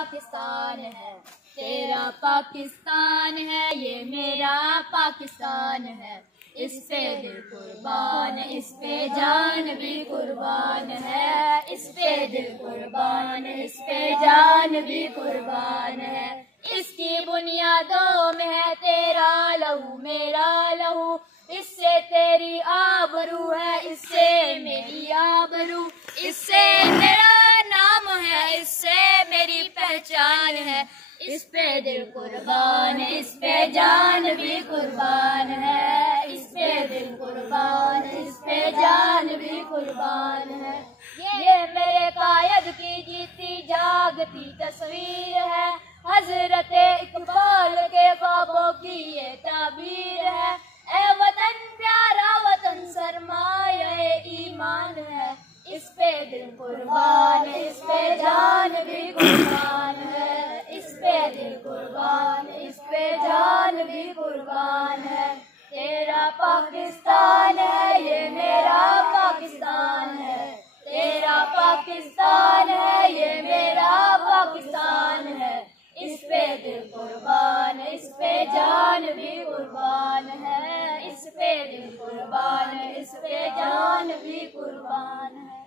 پاکستان ہے، تیرا پاکستان ہے، یہ میرا پاکستان ہے، اس پہ دل قربان، اس پہ جان بھی قربان ہے، اس پہ دل قربان، اس پہ جان بھی قربان ہے، اس کی بنیادوں میں ہے تیرا لہو میرا لہو، اس سے تیری آبرو ہے، اس سے میری آبرو، اس سے میرا نام ہے، اس سے میری پہچان ہے، اس پہ دل قربان، اس پہ جان بھی قربان ہے، اس پہ دل قربان، اس پہ جان بھی قربان ہے، یہ میرے قائد کی جیتی جاگتی تصویر ہے، حضرت اقبال کے خوابوں کی یہ تعبیر ہے، اے وطن پیارا وطن سرمایہ ایمان ہے، اس پہ دل قربان، اس پہ جان بھی قربان ہے، اس پہ دل قربان، اس پہ جان بھی قربان ہے، تیرا پاکستان ہے، یہ میرا پاکستان ہے، تیرا پاکستان ہے، یہ میرا پاکستان ہے، اس پہ دل قربان، اس پہ جان بھی قربان ہے، اس پہ دل قربان، اس پہ جان بھی قربان ہے۔